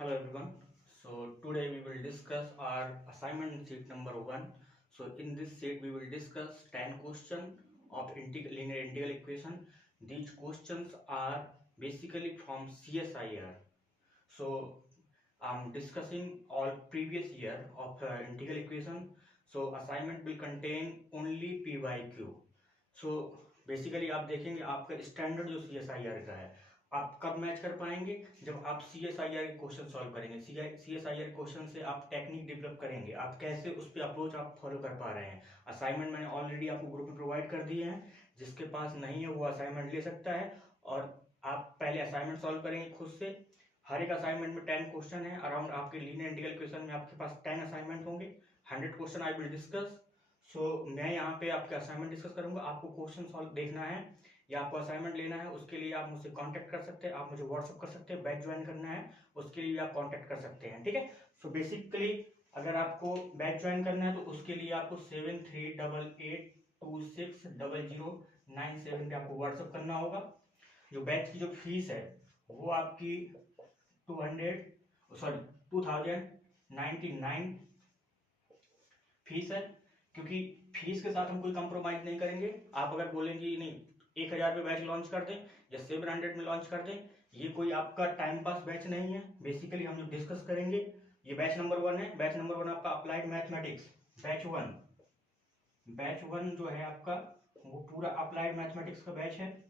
Hello everyone. So today we will discuss our assignment sheet number 1. So in this sheet we will discuss 10 questions of linear integral equation. These questions are basically from CSIR. So I'm discussing all previous year of integral equation. So assignment will contain only P by Q. So basically आप देखेंगे आपका standard जो CSIR का है आप कब match कर पाएंगे जब आप CSIR के क्वेश्चन सॉल्व करेंगे। CSIR क्वेश्चन से आप टेक्निक डेवलप करेंगे, आप कैसे उस पर अप्रोच आप फॉलो कर पा रहे हैं। असाइनमेंट मैंने ऑलरेडी आपको ग्रुप में प्रोवाइड कर दिए हैं, जिसके पास नहीं है वो असाइनमेंट ले सकता है। और आप पहले असाइनमेंट सॉल्व करेंगे खुद से। हर एक असाइनमेंट में 10 क्वेश्चन है। अराउंड आपके लीनियर इंटीग्रल क्वेश्चन में आपके पास 10 असाइनमेंट होंगे। 100 क्वेश्चन आई विल डिस्कस। सो मैं यहाँ पे आपके असाइनमेंट डिस्कस करूंगा, आपको क्वेश्चन सॉल्व देखना है या आपको असाइनमेंट लेना है उसके लिए आप मुझसे कांटेक्ट कर सकते हैं, आप मुझे व्हाट्सअप कर सकते हैं। बैच ज्वाइन करना है उसके लिए आप कांटेक्ट कर सकते हैं, ठीक है। सो बेसिकली अगर आपको बैच ज्वाइन करना है तो उसके लिए आपको 7388260097 पे आपको व्हाट्सअप करना होगा। जो बैच की जो फीस है वो आपकी 2099 फीस है, क्योंकि फीस के साथ हम कोई कंप्रोमाइज नहीं करेंगे। आप अगर बोलेंगे नहीं 1000 पे बैच लॉन्च कर दें या 700 में लॉन्च कर दें, ये कोई आपका टाइम पास बैच नहीं है। बेसिकली हम जो डिस्कस करेंगे ये बैच नंबर 1 है। बैच नंबर 1 आपका अप्लाइड मैथमेटिक्स बैच 1। बैच 1 जो है आपका वो पूरा अप्लाइड मैथमेटिक्स का बैच है,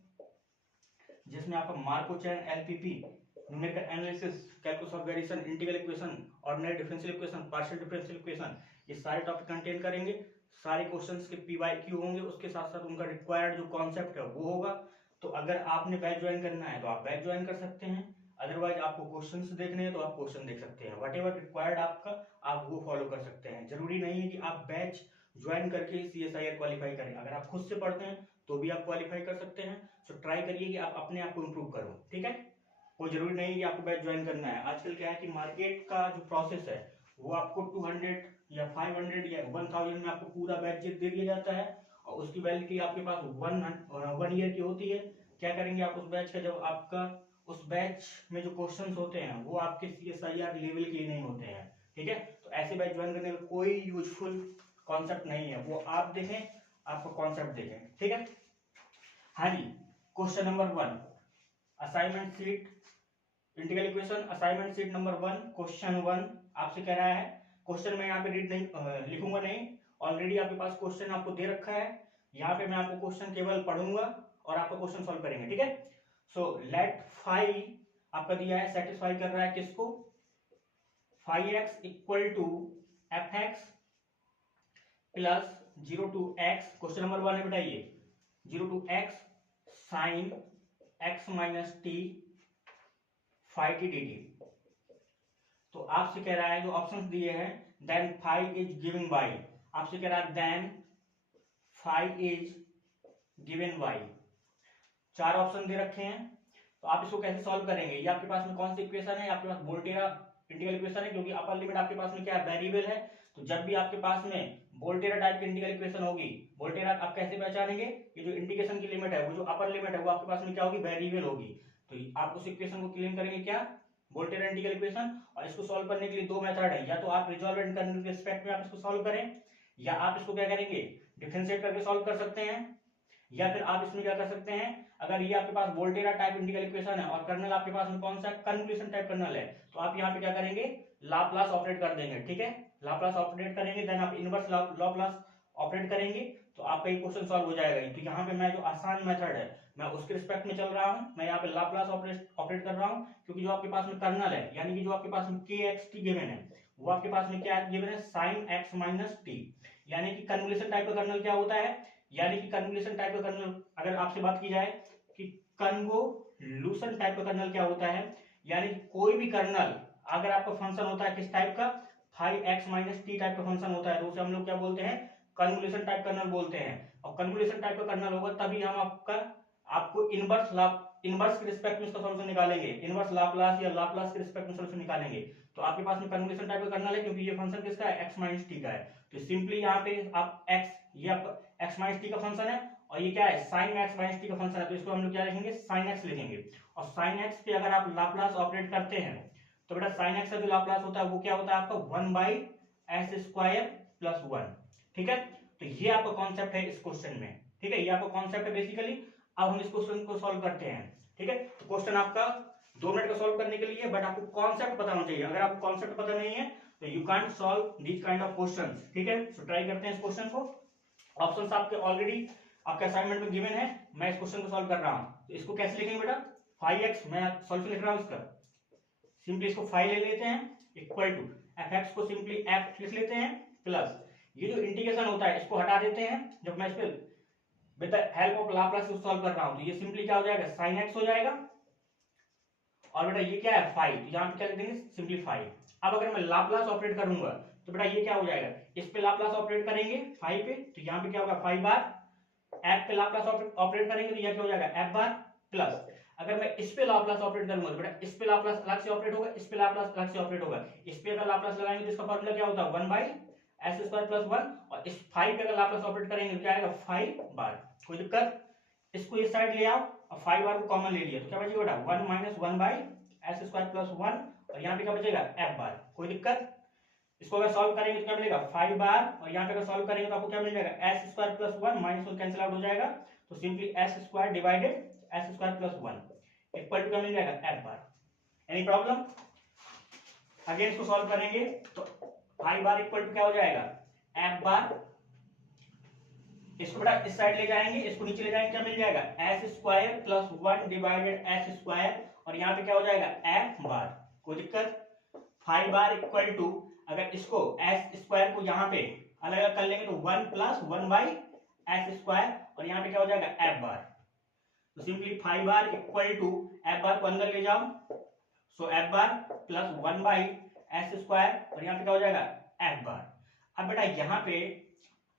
जिसमें आपका Markov chain LPP, numerical analysis, calculus of variation, integral equation, ordinary differential equation, partial differential equation, ये सारे टॉपिक कंटेन करेंगे। सारे क्वेश्चंस के पीवाईक्यू होंगे, उसके साथ साथ उनका रिक्वायर्ड जो कॉन्सेप्ट है वो होगा। तो अगर आपने बैच ज्वाइन करना है तो आप बैच ज्वाइन कर सकते हैं, अदरवाइज आपको क्वेश्चंस देखने हैं तो आप क्वेश्चन देख सकते हैं। वट एवर रिक्वायर्ड आपका आप वो फॉलो कर सकते हैं। जरूरी नहीं है कि आप बैच ज्वाइन करके CSIR क्वालिफाई करें। अगर आप खुद से पढ़ते हैं तो भी आप क्वालिफाई कर सकते हैं। सो ट्राई करिए कि आप अपने आप को इम्प्रूव करो, ठीक है। कोई जरूरी नहीं है कि आपको बैच ज्वाइन करना है। आजकल क्या है कि मार्केट का जो प्रोसेस है वो आपको 200 या 500 या 1000 में आपको पूरा बैच दे दिया जाता है, और उसकी वैलिडिटी आपके पास 1 ईयर की होती है। क्या करेंगे आप उस बैच का, जब आपका उस बैच में जो क्वेश्चंस होते हैं वो आपके CSIR लेवल के नहीं होते हैं, ठीक है। तो ऐसे बैच ज्वाइन करने का कोई यूजफुल कॉन्सेप्ट नहीं है। वो आप देखें, आपको कॉन्सेप्ट देखें, ठीक है। हाँ जी, question number 1 assignment sheet integral equation assignment sheet number 1 question 1 आपसे कह रहा है। क्वेश्चन मैं यहाँ पे रीड नहीं लिखूंगा नहीं, ऑलरेडी आपके पास क्वेश्चन आपको दे रखा है। यहाँ पे मैं आपको क्वेश्चन केवल पढ़ूंगा और आपका क्वेश्चन सॉल्व करेंगे, ठीक है। सो लेट फाई आपका दिया है, सेटिस्फाई कर रहा है किसको, phi X equal to F X plus 0 to X. Question number 1 है बेटा ये, 0 to X sine X minus T phi T D T. तो आपसे कह रहा है जो ऑप्शंस दिए हैं, then phi is given by, आपसे कह रहा है then phi is given by. 4 option दे रखे हैं, तो आप इसको कैसे सॉल्व करेंगे। ये आपके पास में कौन सी इक्वेशन है, आपके पास वोल्टेरा इंटीग्रल इक्वेशन है, क्योंकि अपर लिमिट आपके पास में क्या है, वेरिएबल है। तो जब भी आपके पास में वोल्टेरा टाइप की इंटीग्रल इक्वेशन होगी, वोल्टेरा आप कैसे पहचानेंगे, ये जो इंटीग्रेशन की लिमिट है वो जो अपर लिमिट है वो आपके पास में क्या होगी, वेरिएबल होगी। तो आप उस इक्वेशन को क्लेम करेंगे क्या, वोल्टेरा इंटीग्रल इक्वेशन। और इसको सॉल्व करने के लिए 2 मेथड है, या तो आप रिजॉल्वेंट करने के रिस्पेक्ट में आप इसको सॉल्व करें, या आप इसको क्या करेंगे, डिफरेंशिएट करके सॉल्व कर सकते हैं, या फिर आप इसमें क्या कर सकते हैं, अगर ये आपके पास वोल्टेरा टाइप इंटीग्रल इक्वेशन है और कर्नल आपके पास में कौन सा कन्वोल्यूशन टाइप कर्नल है, तो आप यहाँ पे क्या करेंगे, लाप्लास ऑपरेट कर देंगे, ठीक है। लाप्लास ऑपरेट करेंगे, देन आप इनवर्स लाप्लास ऑपरेट करेंगे, तो आपका ये क्वेश्चन सॉल्व हो जाएगा। तो यहाँ पे मैं जो आसान मेथड है मैं उसके रिस्पेक्ट में चल रहा हूँ, मैं यहाँ पे लाप्लास ऑपरेट कर रहा हूँ, क्योंकि जो आपके पास में कर्नल है यानी कि जो आपके पास में kxt गिवन है वो आपके पास में क्या गिवन है, sin x माइनस टी। यानी कि कन्वोल्यूशन टाइप का कर्नल क्या होता है, यानी कि कन्वोल्यूशन टाइप का कर्नल अगर आपसे बात की जाए कि कन्वोल्यूशन टाइप का कर्नल क्या होता है, यानी कि कोई भी कर्नल अगर आपका फंक्शन होता है किस टाइप का, phi X minus T type का फंक्शन होता है, तो उसे हम लोग क्या बोलते हैं, कन्वोल्यूशन टाइप कर्नल बोलते हैं। और कन्वोल्यूशन टाइप का कर्नल होगा तभी हम आपको इनवर्स के रिस्पेक्ट में इसका सॉल्यूशन निकालेंगे, इनवर्स लाप्लास या लाप्लास के रिस्पेक्ट में सॉल्यूशन निकालेंगे। तो आपके पास में कन्वोल्यूशन टाइप का कर्नल है, क्योंकि ये फंक्शन किसका है, x माइनस टी का है। तो सिंपली यहाँ पे आप x, ये आपका x माइनस टी का फंक्शन है, और ये क्या है, साइन एक्स माइनस टी का फंक्शन है, तो इसको हम लोग क्या लिखेंगे, साइन एक्स लिखेंगे। और साइन एक्स पे अगर आप लाप्लास ऑपरेट करते हैं तो बेटा साइन एक्स का जो लाप्लास होता है वो क्या होता है आपका 1/s² + 1। ठीक है, तो ये आपका कॉन्सेप्ट है इस क्वेश्चन में। ठीक है, ये आपका कॉन्सेप्ट है बेसिकली। अब हम इस क्वेश्चन को सॉल्व करते हैं। ठीक है, तो क्वेश्चन आपका 2 मिनट का सॉल्व करने के लिए, बट आपको कॉन्सेप्ट पता होना चाहिए। अगर आपको कॉन्सेप्ट पता नहीं है तो you can't solve this kind of questions. ठीक है, सो ट्राई करते हैं इस क्वेश्चन को। ऑप्शंस आपके ऑलरेडी आपके असाइनमेंट में गिवन है। मैं इस क्वेश्चन को सॉल्व कर रहा हूं, तो इसको कैसे लिखेंगे बेटा? 5x, मैं सॉल्यूशन लिख रहा हूं इसका। सिंपली इसको 5 ले लेते हैं इक्वल टू fx को सिंपली f लिख लेते हैं प्लस ये जो इंटीग्रेशन होता है इसको हटा देते हैं। जब मैं इस पे with the help of Laplace को सॉल्व कर रहा हूं तो ये सिंपली क्या हो जाएगा? sin x हो जाएगा। और बेटा ये क्या है? 5, तो यहां पे क्या लिख देंगे? सिंपली 5। अब अगर मैं लाप्लास ऑपरेट करूंगा तो बेटा ये क्या हो जाएगा? इस पे लाप्लास ऑपरेट करेंगे 5 पे, तो यहां पे क्या होगा? 5 बार। f पे लाप्लास ऑपरेट करेंगे तो यह क्या हो जाएगा? f बार प्लस अगर मैं इस पे लाप्लास ऑपरेट करूंगा तो बेटा इस पे लाप्लास अलग से ऑपरेट होगा, इस पे लाप्लास अलग से ऑपरेट होगा। इस पे अगर लाप्लास लगाएंगे तो इसका फार्मूला क्या होता है? 1/s² + 1। और इस 5 पे अगर लाप्लास ऑपरेट करेंगे तो क्या आएगा? 5 बार। कोई दिक्कत? इसको इस साइड ले आओ और 5 बार को कॉमन ले लिया तो क्या बचेगा बेटा? 1 - 1/s² + 1 और यहाँ पे क्या बचेगा? f बार। कोई दिक्कत? इसको अगर सॉल्व करेंगे तो क्या मिलेगा? 5 बार। और यहाँ पे अगर सॉल्व करेंगे तो आपको क्या मिल जाएगा? s² + 1 -1 कैंसिल आउट हो जाएगा, तो simply s² divided s² + 1 equal to क्या मिल जाएगा? f bar. Any problem? Again इसको सॉल्व करेंगे तो 5 बार इक्वल टू क्या हो जाएगा? f बार। इसको बेटा इस साइड ले जाएंगे, इसको नीचे ले जाएंगे, क्या मिल जाएगा? s² + 1 डिवाइडेड s² और यहाँ पे क्या हो जाएगा? f बार। कोई दिक्कत? 5 बार इक्वल टू अगर इसको s² को यहाँ पे अलग अलग कर लेंगे तो 1 + 1/s² और यहाँ पे क्या हो जाएगा? f bar. तो simply 5 bar equal to f bar को अंदर ले जाओ, सो f बार प्लस 1/s² और यहाँ पे क्या हो जाएगा? f बार। अब बेटा यहाँ पे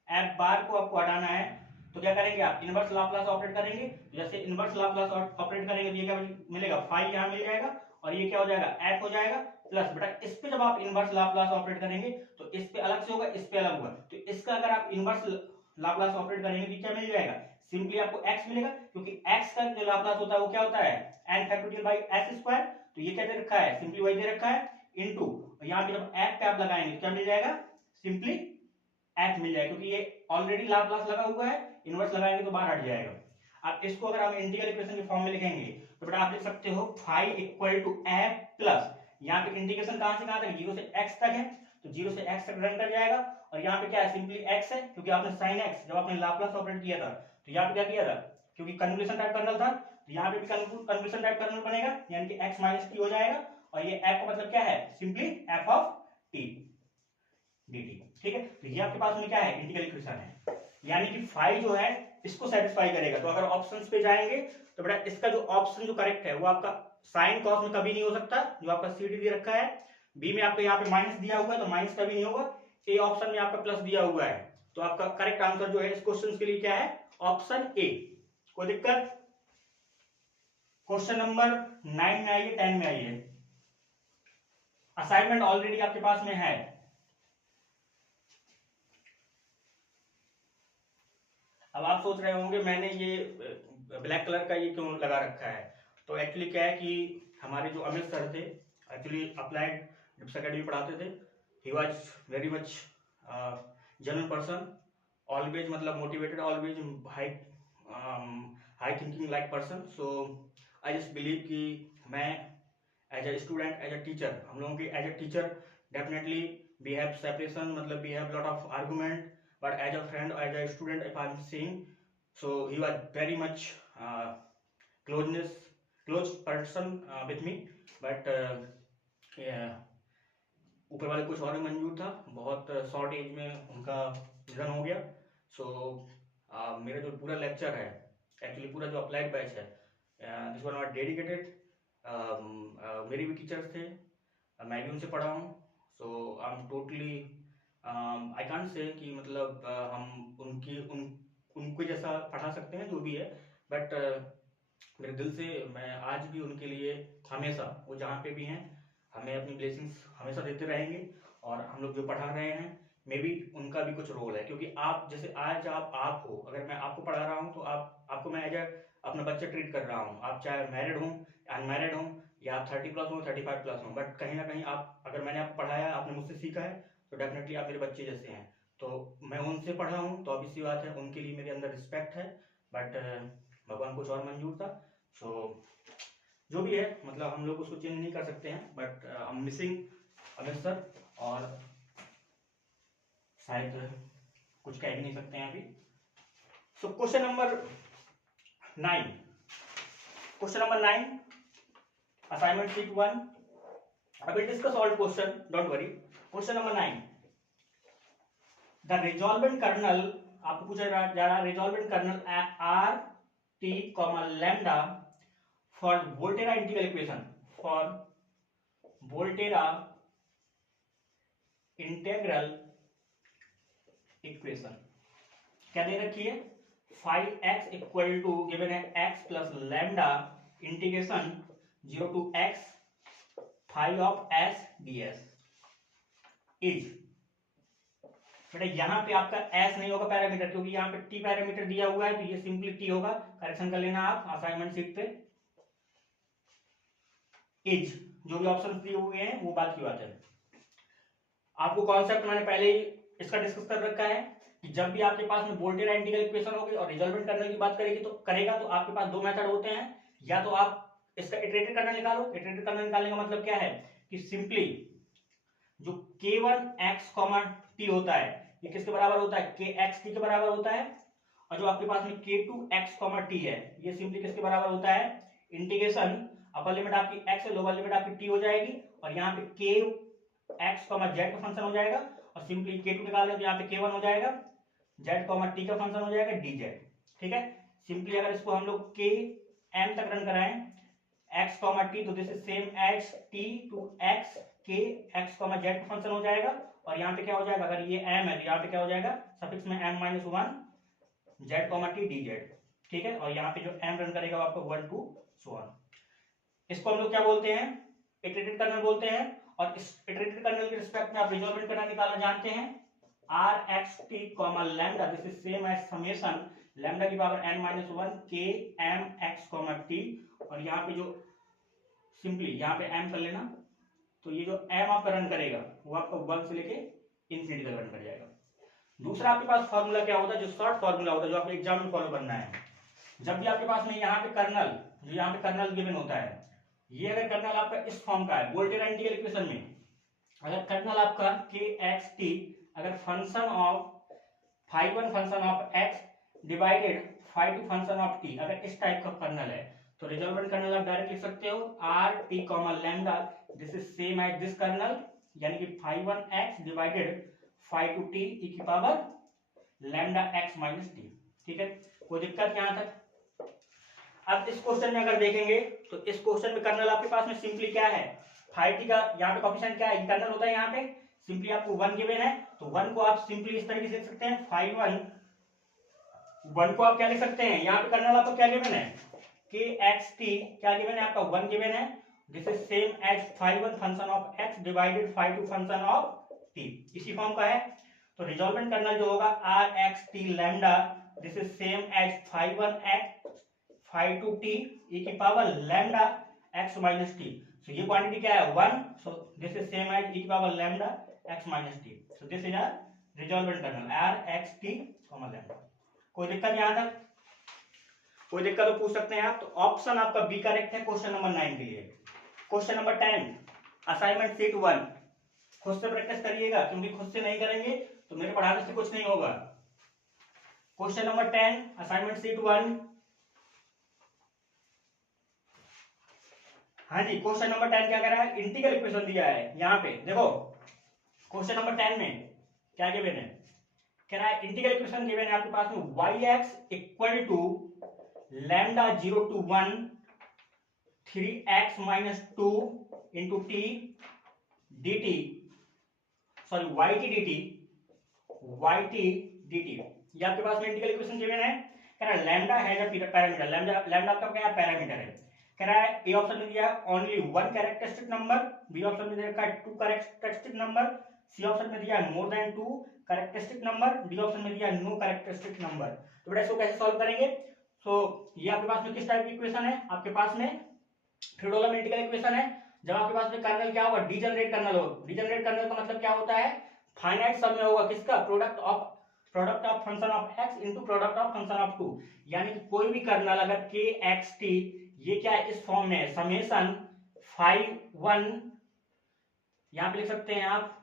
f बार को आपको हटाना है तो क्या करेंगे आप? इनवर्स लाप्लास ऑपरेट करेंगे। जैसे इनवर्स लाप्लास ऑपरेट करेंगे तो ये क्या मिलेगा? 5 यहाँ मिल जाएगा और ये क्या हो जाएगा? f हो जाएगा प्लस बेटा इस पे जब आप इनवर्स लाप्लास ऑपरेट करेंगे तो इस पे अलग से होगा, इस पे अलग होगा, तो इसका अगर आप इनवर्स लाप्लास ऑपरेट करेंगे तो क्या मिल जाएगा? सिंपली आपको x मिलेगा, क्योंकि x का जो लाप्लास होता है वो क्या होता है? n⁻⁴/s²। तो ये क्या दे रखा है? सिंपली वही दे रखा है इनटू यहाँ पे जब f पे आप लगाएंगे तो क्या मिल जाएगा? सिंपली f मिल जाएगा, क्योंकि ये ऑलरेडी लाप्लास लगा हुआ है, इनवर्स लगाएंगे तो बाहर हट जाएगा। अब इसको अगर हम इंटीग्रल इक्वेशन के फॉर्म में लिखेंगे तो बेटा आप लिख सकते हो 5 इक्वल टू f प्लस यहाँ पे इंटीग्रेशन कहां से कहां तक? 0 से x तक है, तो 0 से x तक रन कर जाएगा। और यहाँ पे क्या है? सिंपली x है, क्योंकि आपने sin x जब आपने लाप्लास ऑपरेट किया था तो यहाँ पे क्या किया था? क्योंकि कन्वोल्यूशन टाइप कर्नल था तो यहाँ पे भी कन्वोल्यूशन टाइप कर्नल बनेगा, यानी कि x - t हो जाएगा। और ये f का मतलब क्या है? Simply f of t dt। ठीक है, तो ये आपके पास में क्या है? इंटीग्रल इक्वेशन है, यानी कि 5 जो है इसको सेटिस्फाई करेगा। तो अगर ऑप्शंस पे जाएंगे तो बेटा इसका जो ऑप्शन जो करेक्ट है वो आपका साइन कॉस में कभी नहीं हो सकता, जो आपका सी डी दे रखा है। बी में आपको यहाँ पे माइनस दिया हुआ है तो माइनस कभी नहीं होगा। ए ऑप्शन में आपका प्लस दिया हुआ है, तो आपका करेक्ट आंसर जो है इस क्वेश्चन के लिए क्या है? Option A. कोई दिक्कत? क्वेश्चन नंबर 9 में आइए, 10 में आइए। असाइनमेंट ऑलरेडी आपके पास में है। अब आप सोच रहे होंगे मैंने ये ब्लैक कलर का ये क्यों लगा रखा है। तो एक्चुअली क्या है कि हमारे जो अमित सर थे, एक्चुअली अप्लाइड डिप्स अकेडमी पढ़ाते थे। He was very much general person, always मतलब motivated, always high thinking like person. So I just believe कि मैं as a student, as a teacher, हम लोगों की as a teacher definitely we have separation, मतलब we have lot of argument, but as a friend, as a student, if I'm seeing, so he was very much close person with me, but yeah, ऊपर वाले कुछ और मंजूर था। बहुत short as में उनका निधन हो गया। सो मेरा जो पूरा लेक्चर है, एक्चुअली पूरा जो अप्लाइड बैच है, दिस वन आर डेडिकेटेड। मेरे भी टीचर्स थे, मैं भी उनसे पढ़ा हूँ। So I am totally I can't say कि मतलब हम उनके जैसा पढ़ा सकते हैं जो भी है, बट मेरे दिल से मैं आज भी उनके लिए हमेशा, वो जहाँ पे भी हैं, हमें अपनी ब्लेसिंग्स हमेशा देते रहेंगे। और हम लोग जो पढ़ा रहे हैं मे बी उनका भी कुछ रोल है, क्योंकि आप जैसे आज आप हो, अगर मैं आपको पढ़ा रहा हूँ तो आपको आपको मैं एज ए अपना बच्चा ट्रीट कर रहा हूँ, आप चाहे मैरिड हो, अनमैरिड हो, या आप 30+ हो, 35+ हो, बट कहीं ना कहीं आप, अगर मैंने आपको पढ़ाया, आपने मुझसे सीखा है, तो डेफिनेटली आप मेरे बच्चे जैसे हैं। तो मैं उनसे पढ़ा हूँ, तो ऑब्वियस सी बात है उनके लिए मेरे अंदर रिस्पेक्ट है, बट भगवान कुछ और मंजूर था। सो जो भी है, मतलब हम लोग उसको चेंज नहीं कर सकते हैं, but I am missing Amit sir, और शायद कुछ कह भी नहीं सकते हैं अभी। So question number 9, question number 9, assignment sheet 1। I will discuss all question, don't worry. Question number 9. The resolvent kernel, आपको पूछा जा रहा है resolvent kernel R T lambda for Volterra integral equation, for Volterra integral equation क्या दे रखी है, 5x equal to given है x plus lambda integration 0 to x 5 of s ds is, बेटा यहाँ पे आपका s नहीं होगा पैरामीटर, क्योंकि यहाँ पे t पैरामीटर दिया हुआ है, तो ये सिंपली t होगा। करेक्शन कर लेना आप असाइनमेंट शीट पे। इज, जो भी ऑप्शन दिए हुए हैं वो बात की बात है। आपको कॉन्सेप्ट मैंने पहले ही इसका डिस्कस कर रखा है कि जब भी आपके पास में वोल्टेरा इंटीग्रल इक्वेशन होगी और रिजॉल्वेंट कर्नल की बात करेगी तो करेगा, तो आपके पास दो मेथड होते हैं, या तो आप इसका इटरेटेड कर्नल निकालो। इटरेटेड कर्नल निकालने का मतलब क्या है कि सिंपली जो k1x, t होता है, ये किसके बराबर होता है, kxt के बराबर होता है, और जो आपके पास में k2x, t है, ये सिंपली किसके बराबर होता है, इंटीग्रेशन अपर लिमिट आपकी x है, लोअर लिमिट आपकी t हो जाएगी, और यहाँ पे kx, z का फंक्शन हो जाएगा, और सिंपली k2 निकाल लें तो यहाँ पे k1 हो जाएगा, z, t का फंक्शन हो जाएगा dz। ठीक है, सिंपली अगर इसको हम लोग k m तक रन कराएं x, t, तो this is same as t to x k x, z का फंक्शन हो जाएगा, और यहाँ पे क्या हो जाएगा, अगर ये m है तो यहाँ पे क्या हो जाएगा, सफिक्स में m - 1 z, t dz। ठीक है, और यहाँ पे जो m रन करेगा वो आपको 1 to so on। इसको हम लोग क्या बोलते हैं, इटरेटेड कर्नल बोलते हैं, और इस इटरेटेड कर्नल के रिस्पेक्ट में आप रिजॉल्वेंट कर्नल निकालना जानते हैं, rxt, lambda, this is same as summation lambda की power n - 1 k m x, t, और यहाँ पे जो सिंपली यहाँ पे m कर लेना, तो ये जो m आपका रन करेगा वो आपका 1 से लेके इंफिनिटी तक रन कर जाएगा। दूसरा आपके पास फॉर्मूला क्या होता है, जो शॉर्ट फॉर्मूला होता है, जो आपको एग्जाम में फॉलो करना है। जब भी आपके पास में यहाँ पे कर्नल, जो यहाँ पे कर्नल गिवन होता है, ये अगर कर्नल आपका इस फॉर्म का है वोल्टेरा इंटीग्रल इक्वेशन में, अगर कर्नल आपका kxt अगर function of phi1 function of x divided phi2 function of t, अगर इस टाइप का कर्नल है, तो रिजॉल्वेंट कर्नल आप डायरेक्ट लिख सकते हो rt, lambda, this is same as this kernel, यानी कि phi1x divided phi2 t e की power lambda x minus t। ठीक है, कोई दिक्कत यहाँ तक। अब इस क्वेश्चन में अगर देखेंगे तो इस क्वेश्चन में कर्नल आपके पास में सिंपली क्या है, फाई टी का यहाँ पे कोएफिशिएंट क्या है, कर्नल होता है यहाँ पे, सिंपली आपको 1 गिवन है, तो 1 को आप सिंपली इस तरीके से लिख सकते हैं, फाई 1 को आप क्या लिख सकते हैं, यहाँ पे कर्नल आपको क्या गिवन है, kxt क्या गिवन है आपका 1 गिवन है, this is same as phi 1 function of x divided phi 2 function of t, इसी फॉर्म का है। तो रिजॉल्वेंट कर्नल जो होगा rxt lambda, this is same as phi 1x phi 2 t e की power lambda x minus t। So ये quantity क्या है 1, so this is same as e की power lambda x minus t। So this is our resolvent colonel rxt lambda. कोई दिक्कत यहाँ तक, कोई दिक्कत तो पूछ सकते हैं आप। तो ऑप्शन आपका बी करेक्ट है क्वेश्चन नंबर 9 के लिए। क्वेश्चन नंबर 10 असाइनमेंट शीट 1, खुद से प्रैक्टिस करिएगा, क्योंकि खुद से नहीं करेंगे तो मेरे पढ़ाने से कुछ नहीं होगा। Question number 10 assignment sheet 1। हाँ जी, क्वेश्चन नंबर 10 क्या कह रहा है, इंटीग्रल इक्वेशन दिया है। यहाँ पे देखो क्वेश्चन नंबर 10 में क्या गिवन है, कह रहा है इंटीग्रल इक्वेशन गिवन है आपके पास में yx equal to lambda 0 to 1 3x minus 2 into T dt, sorry yt dt, ये आपके पास में इंटीग्रल इक्वेशन गिवन है। कह रहा है lambda has a parameter, lambda आपका क्या पैरामीटर है, कह रहा है ए ऑप्शन में दिया है only 1 characteristic number, B option में दिया है 2 कैरेक्टरिस्टिक नंबर, सी ऑप्शन में दिया है more than 2 characteristic number, D option में दिया है नो कैरेक्टरिस्टिक नंबर। तो बेटा इसको कैसे सॉल्व करेंगे, ये आपके पास में किस टाइप की इक्वेशन है, आपके पास में फ्रीडोलम इंटीग्रल इक्वेशन है। जब आपके पास में कर्नल क्या होगा, डीजनरेट कर्नल होगा। डीजनरेट कर्नल का मतलब क्या होता है, फाइनाइट सब में होगा किसका, product of function of x into product of function of 2, यानी कि कोई भी कर्नल अगर के एक्स टी, ये क्या है, इस फॉर्म में है, समेशन फाइव 1, यहां पे लिख सकते हैं आप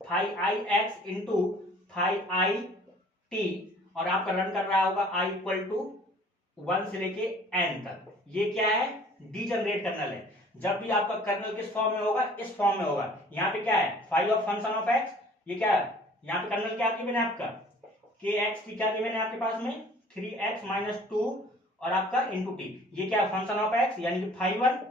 five I x into five I T, और आपका रन कर रहा होगा आई इक्वल टू 1 से लेके n तक। ये क्या है, डीजनरेट कर्नल है। जब भी आपका कर्नल किस फॉर्म में होगा, इस फॉर्म में होगा। यहाँ पे क्या है, five of function of x, ये क्या है, यहाँ पे कर्नल क्या गिवन है आपका, के एक्स टी क्या गिवन है आपके पास में, 3x माइनस 2 और आपका इंटू टी, ये क्या है, फंक्शन ऑफ एक्स यानी कि 5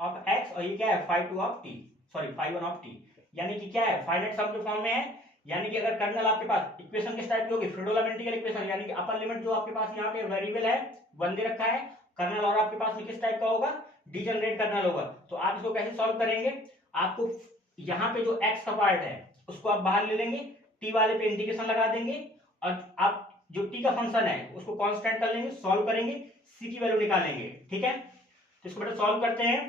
ऑफ एक्स, और ये क्या है 5 of T, sorry 5 of T, यानी कि क्या है, फाइनाइट सम के फॉर्म में है। यानी कि अगर कर्नल आपके पास इक्वेशन किस टाइप की होगी, फ्रीडोलम इंटीग्रल इक्वेशन, यानी कि अपर लिमिट जो आपके पास यहाँ पे वेरिएबल है 1 दे रखा है, कर्नल और आपके पास में किस टाइप का होगा, डीजनरेट कर्नल होगा। तो आप इसको कैसे सॉल्व करेंगे, आपको यहाँ पे जो x का पार्ट है उसको आप बाहर ले लेंगे, t वाले पे इंटीग्रेशन लगा देंगे, और आप जो t का फंक्शन है उसको कांस्टेंट कर लेंगे, सॉल्व करेंगे, c की वैल्यू निकालेंगे। ठीक है, तो इसको बेटा सॉल्व करते हैं।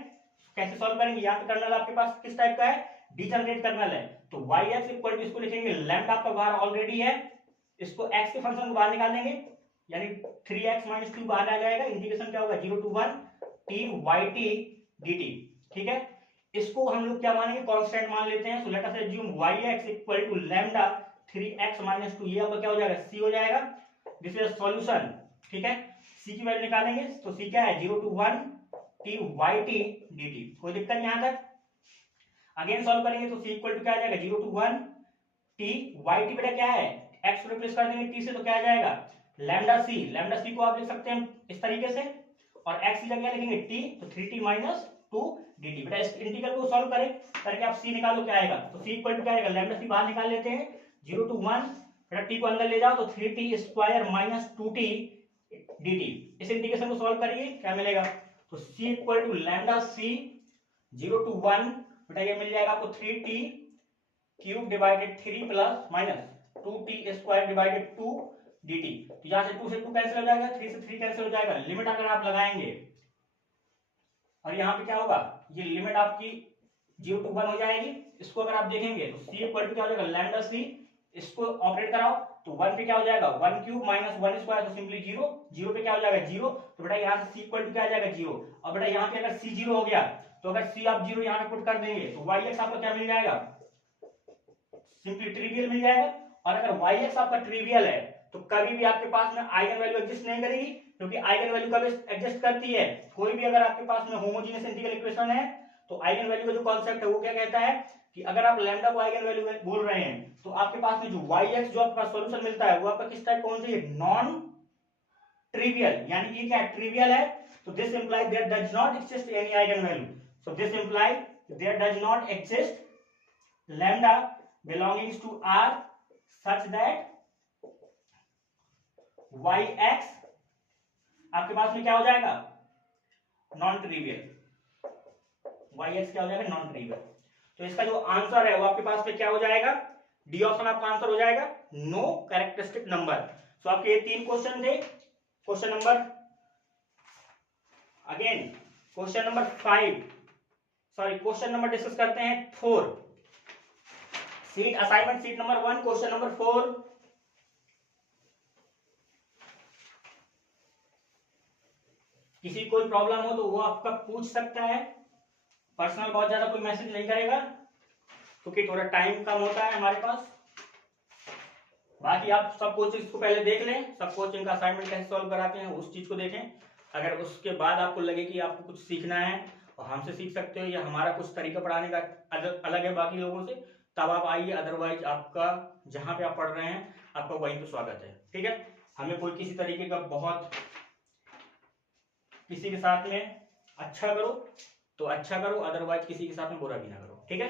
कैसे सॉल्व करेंगे, यहाँ पे कर्नल आपके पास किस टाइप का है, डीजनरेट कर्नल है, तो y x इक्वल टू, इसको लिखेंगे लैम्डा आपका बाहर ऑलरेडी है, इसको x के फंक्शन को बाहर निकालेंगे, यानी 3x माइनस 2 बाहर आ जाएगा, इंटीग्रेशन क्या होगा 0 to 1 t yt dt। ठीक है, इसको हम लोग क्या मानेंगे, कांस्टेंट मान लेते हैं। So let us assume yx equal to lambda 3x minus 2, ये आपका क्या हो जाएगा, c हो जाएगा। This is solution. ठीक है, c की वैल्यू निकालेंगे, तो c क्या है 0 to 1 t yt dt, कोई दिक्कत नहीं यहां तक। अगेन सॉल्व करेंगे तो c इक्वल टू क्या आ जाएगा 0 to 1 t yt, बेटा क्या है, x को रिप्लेस कर देंगे t से, तो क्या आ जाएगा लैम्डा c को आप लिख सकते हैं इस तरीके से, और x की जगह लिखेंगे t, तो 3t माइनस 2 dt। बेटा इस इंटीग्रल को सॉल्व करें करके आप c निकालो, क्या आएगा, तो c इक्वल टू क्या आएगा, लैम्डा c बाहर निकाल लेते हैं, 0 to 1, बेटा t को अंदर ले जाओ तो 3t square minus 2t dt। इस इंटीग्रेशन को सॉल्व करिए, क्या मिलेगा, तो c equal to lambda c 0 to 1, बेटा ये मिल जाएगा आपको 3t cube divided 3 plus minus 2t square divided 2 dt। तो यहां से 2 से 2 कैंसिल हो जाएगा, 3 से 3 कैंसिल हो जाएगा। लिमिट अगर आप लगाएंगे और यहाँ पे क्या होगा, ये लिमिट आपकी 0 to 1 हो जाएगी। इसको अगर आप देखेंगे तो c इक्वल टू क्या हो जाएगा लैम्डा c, इसको ऑपरेट कराओ तो 1 पे क्या हो जाएगा 1 क्यूब माइनस 1 स्क्वायर, तो सिंपली 0, 0 पे क्या हो जाएगा 0, तो बेटा यहाँ से c इक्वल टू क्या आ जाएगा 0। और बेटा यहाँ पे अगर c 0 हो गया तो अगर c आप 0 यहाँ पे पुट कर देंगे तो yx आपका क्या मिल जाएगा, सिंपली ट्रिवियल मिल जाएगा। और अगर yx आपका ट्रिवियल है तो कभी भी आपके पास में आइगन वैल्यू एग्जिस्ट नहीं करेगी, क्योंकि आइगन वैल्यू कब एग्जिस्ट करती है, कोई भी अगर आपके पास में होमोजेनियस इंटीग्रल इक्वेशन है तो आइगन वैल्यू का जो कॉन्सेप्ट है वो क्या कहता है कि अगर आप लैम्डा को आइगन वैल्यू बोल रहे हैं तो आपके पास में जो yx जो आपके पास सॉल्यूशन मिलता है वो आपका किस टाइप कौन सी, नॉन ट्रिवियल, यानी ये क्या ट्रिवियल है। तो this implies there does not exist any eigen value, so this implies there does not exist lambda belongs to R such that yx आपके पास में क्या हो जाएगा, नॉन ट्रिवियल, yx क्या हो जाएगा, नॉन ट्रिवियल। तो इसका जो आंसर है वो आपके पास में क्या हो जाएगा, डी ऑप्शन आपका आंसर हो जाएगा, नो कैरेक्टरिस्टिक नंबर। तो आपके ये 3 क्वेश्चन थे। Question number again question number 5, sorry question number discuss करते हैं 4, seat assignment seat number 1, question number 4। किसी कोई प्रॉब्लम हो तो वो आपका पूछ सकता है, पर्सनल बहुत ज्यादा कोई मैसेज नहीं करेगा क्योंकि थोड़ा टाइम कम होता है हमारे पास। बाकी आप सब कोचिंग को पहले देख लें, सब कोचिंग का असाइनमेंट कैसे सॉल्व कराते हैं उस चीज को देखें। अगर उसके बाद आपको लगे कि आपको कुछ सीखना है और हमसे सीख सकते हो या हमारा कुछ तरीका पढ़ाने का अलग है बाकी लोगों से, तब आप आइए, अदरवाइज आपका जहां पे आप पढ़ रहे हैं आपका वहीं पे स्वागत है। ठीक है, हमें कोई किसी तरीके का बहुत किसी के साथ में अच्छा करो तो अच्छा करो, अदरवाइज किसी के साथ में बुरा भी ना करो। ठीक है,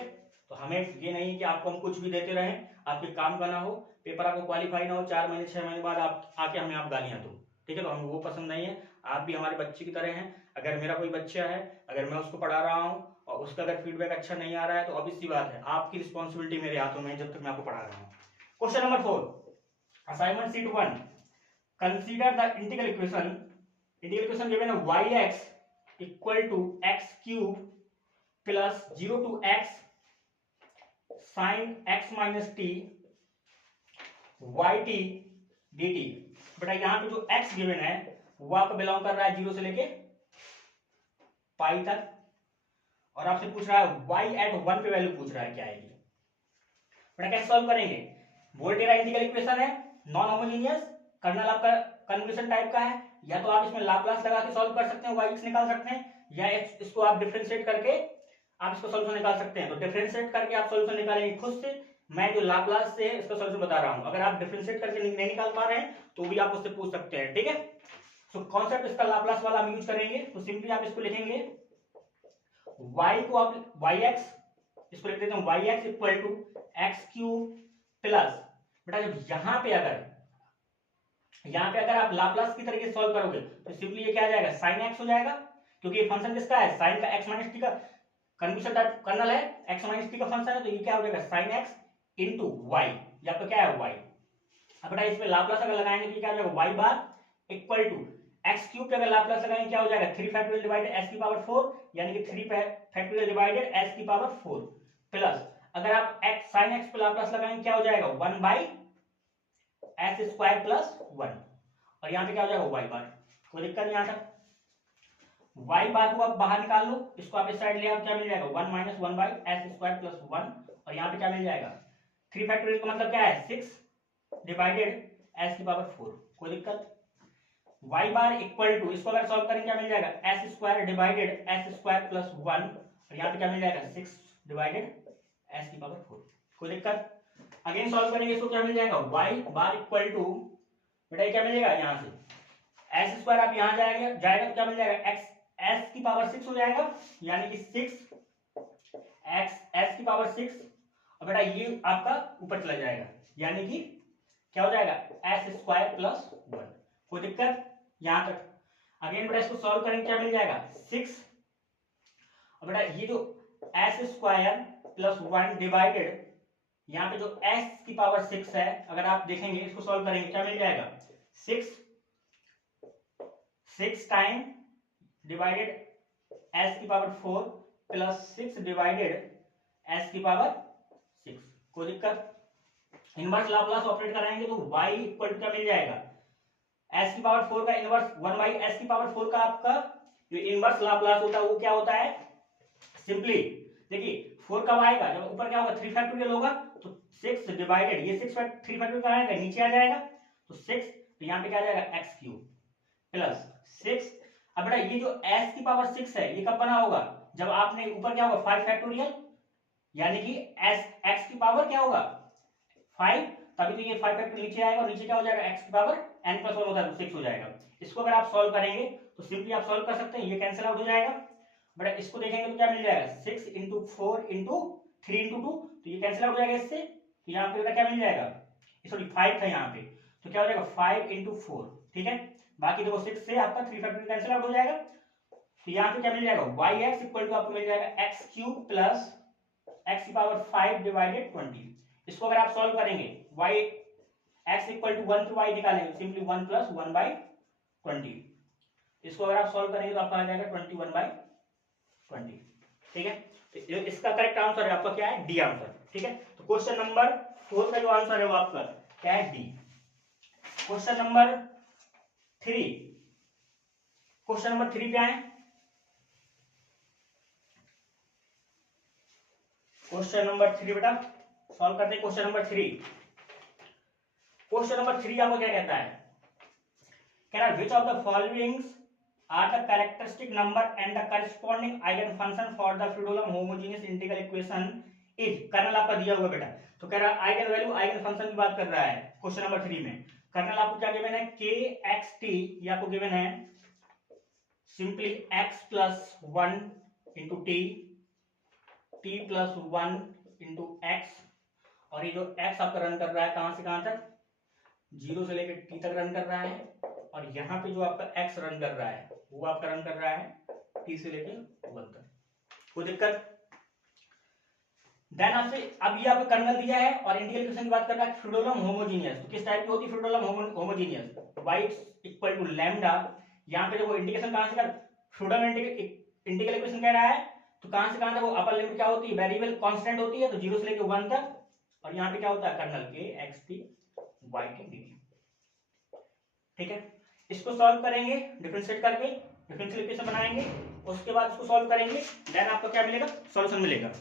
तो हमें ये नहीं कि आपको हम कुछ भी देते रहें, आपके काम का ना हो, पेपर आपको क्वालिफाई ना हो, 4 महीने 6 महीने बाद आप आके हमें आप गालियां दो। ठीक है, तो हमें वो पसंद नहीं है। आप भी हमारे बच्चे की तरह हैं। अगर मेरा कोई बच्चा है, अगर मैं उसको पढ़ा रहा हूँ और उसका अगर फीडबैक अच्छा नहीं आ रहा है तो ऑब्वियस सी बात है आपकी रिस्पॉन्सिबिलिटी मेरे हाथों में जब तक मैं आपको पढ़ा रहा हूँ। Question number 4, assignment sheet 1, consider the integral equation given है y(x) equal to X cube plus 0 to x sin x minus T yt dt। बेटा यहाँ पे जो x गिवन है वो आपका बिलोंग कर रहा है 0 से लेके पाई तक, और आपसे पूछ रहा है y@1 पे वैल्यू पूछ रहा है क्या आएगी। बेटा कैसे सॉल्व करेंगे, वोल्टेरा इंटीग्रल इक्वेशन है, नॉन होमोजेनियस, कर्नल आपका कन्वोल्यूशन टाइप का है, या तो आप इसमें लाप्लास लगा के सॉल्व कर सकते हैं, y निकाल सकते हैं, या इसको आप डिफरेंशिएट करके आप इसका सॉल्यूशन निकाल सकते हैं। तो डिफरेंशिएट करके आप सॉल्यूशन निकालेंगे खुद से, मैं जो लाप्लास से इसका सॉल्यूशन बता रहा हूं, अगर आप डिफरेंशिएट करके नहीं निकाल पा रहे हैं तो भी आप उससे पूछ सकते हैं, ठीक है। सो कॉन्सेप्ट इसका लाप्लास वाला हम यूज करेंगे। तो सिंपली आप इसको लिखेंगे y को आप yx, इसको लिख देते हैं yx equal to X cube plus, बेटा जब यहाँ पे अगर आप लाप्लास की तरीके से सॉल्व करोगे तो सिंपली ये क्या आ जाएगा, साइन एक्स हो जाएगा, क्योंकि ये फंक्शन किसका है, साइन का एक्स माइनस टी का कन्वोल्यूशन टाइप कर्नल है, एक्स माइनस टी का फंक्शन है, तो ये क्या हो जाएगा साइन एक्स इंटू वाई, या तो क्या है वाई। अब बेटा इसमें लाप्लास अगर लगाएंगे तो क्या हो जाएगा Y bar equal to X cube पे अगर लाप्लास लगाएंगे क्या हो जाएगा 3 फैक्टोरियल डिवाइडेड एस की पावर 4, यानी कि 3 फैक्टोरियल डिवाइडेड एस की पावर 4 प्लस अगर आप एक्स साइन एक्स पे लाप्लास लगाएंगे क्या हो जाएगा 1 बाई एस स्क्वायर प्लस 1, और यहाँ पे क्या हो जाएगा वाई बार। कोई दिक्कत नहीं आता, वाई बार को आप बाहर निकाल लो, इसको आप इस साइड ले आओ, क्या मिल जाएगा 1 minus 1 by S square plus 1, और यहाँ पे क्या मिल जाएगा 3 फैक्टोरियल का मतलब क्या है 6 डिवाइडेड एस की पावर 4। कोई दिक्कत, y बार इक्वल टू, इसको अगर सॉल्व करेंगे क्या मिल जाएगा S square divided S square plus 1, और यहाँ पे क्या मिल जाएगा 6 डिवाइडेड एस की पावर 4। कोई दिक्कत, अगेन सॉल्व करेंगे इसको क्या मिल जाएगा y बार इक्वल टू, बेटा क्या मिलेगा यहाँ से एस स्क्वायर आप यहाँ जाएगा तो क्या मिल जाएगा एक्स एस की पावर 6 हो जाएगा, यानी कि 6 एक्स एस की पावर 6, और बेटा ये आपका ऊपर चला जाएगा, यानी कि क्या हो जाएगा एस स्क्वायर प्लस 1। कोई दिक्कत यहां तक, अगेन बेटा इसको सॉल्व करेंगे क्या मिल जाएगा 6, और बेटा ये जो एस स्क्वायर प्लस 1 डिवाइडेड यहाँ पे जो s की पावर 6 है, अगर आप देखेंगे इसको सॉल्व करेंगे क्या मिल जाएगा 6 टाइम डिवाइडेड s की पावर 4 प्लस 6 डिवाइडेड s की पावर 6। कोई दिक्कत, इनवर्स लाप्लास ऑपरेट कराएंगे तो y इक्वल क्या मिल जाएगा s की पावर 4 का इनवर्स 1 बाई एस की पावर 4 का आपका जो इनवर्स लाप्लास होता है वो क्या होता है, सिंपली देखिए 4 कब आएगा जब ऊपर क्या होगा 3 फैक्टोरियल होगा, तो 6 डिवाइडेड ये 3 फैक्टोरियल का आएगा नीचे आ जाएगा, तो 6, तो यहाँ पे क्या आ जाएगा एक्स क्यूब प्लस 6। अब बेटा ये जो s की पावर 6 है ये कब बना होगा जब आपने ऊपर क्या होगा 5 फैक्टोरियल, यानी कि s x की पावर क्या होगा 5, तभी तो ये 5 फैक्टोरियल नीचे आएगा, और नीचे क्या हो जाएगा x की पावर n प्लस 1 होता है तो 6 हो जाएगा। इसको अगर आप सॉल्व करेंगे तो सिंपली आप सॉल्व कर सकते हैं, ये कैंसिल आउट हो जाएगा। बेटा इसको देखेंगे तो क्या मिल जाएगा 6 इंटू 4 इंटू 3 इंटू 2, तो ये कैंसिल आउट हो जाएगा इससे, तो यहाँ पे बेटा क्या मिल जाएगा, सॉरी 5 था यहाँ पे, तो क्या हो जाएगा 5 इंटू 4, ठीक है। बाकी देखो 6 से आपका 3 फैक्टोरियल कैंसिल आउट हो जाएगा, तो यहाँ पे क्या मिल जाएगा वाई एक्स इक्वल टू आपको मिल जाएगा एक्स क्यूब प्लस एक्स की पावर 5 डिवाइडेड 20। इसको अगर आप सॉल्व करेंगे वाई एक्स इक्वल टू 1 पे वाई निकालेंगे सिंपली 1 प्लस 1 बाई 20, इसको अगर आप सॉल्व करेंगे तो आपका आ जाएगा 21 बाई 20, ठीक है। तो इसका करेक्ट आंसर है आपका क्या है डी आंसर, ठीक है। तो क्वेश्चन नंबर 4 का जो आंसर है वो आपका क्या है D. Question number 3, question number 3 क्या है, क्वेश्चन नंबर 3 बेटा सॉल्व करते हैं। क्वेश्चन नंबर 3, क्वेश्चन नंबर 3 आपको क्या कहता है, कह रहा है which of the followings are the characteristic number and the corresponding eigen function for the Fredholm homogeneous integral equation is, kernel आपका दिया हुआ बेटा, तो कह रहा है आइगन वैल्यू आइगन फंक्शन की बात कर रहा है क्वेश्चन नंबर 3 में। कर्नल आपको क्या गिवन है के एक्स टी, ये आपको गिवन है simply x plus 1 into T, T plus 1 into x, और ये जो x आपका रन कर रहा है कहां से कहां तक 0 से लेकर t तक रन कर रहा है, और यहाँ पे जो आपका x रन कर रहा है वो आपका रन कर रहा है t से लेकर 1 तक। कोई दिक्कत, देन आपसे अब ये आपको कर्नल दिया है और इंटीग्रल इक्वेशन की बात कर रहा है फ्रीडोलम होमोजीनियस। तो किस टाइप की होती है Fredholm homogeneous? y equal to lambda, यहाँ पे देखो इंटीग्रेशन कहां से कर, फ्रीडोलम इंटीग्रल इक्वेशन कह रहा है, तो कहां से कहां तक वो अपर लिमिट क्या होती है, वेरिएबल कांस्टेंट होती है, तो 0 से लेके 1 तक, और यहाँ पे क्या होता है कर्नल के x t y के dt। ठीक है, इसको सॉल्व करेंगे डिफरेंशिएट करके, डिफरेंशियल इक्वेशन बनाएंगे, उसके बाद इसको सॉल्व करेंगे, देन आपको क्या मिलेगा, सॉल्यूशन मिलेगा।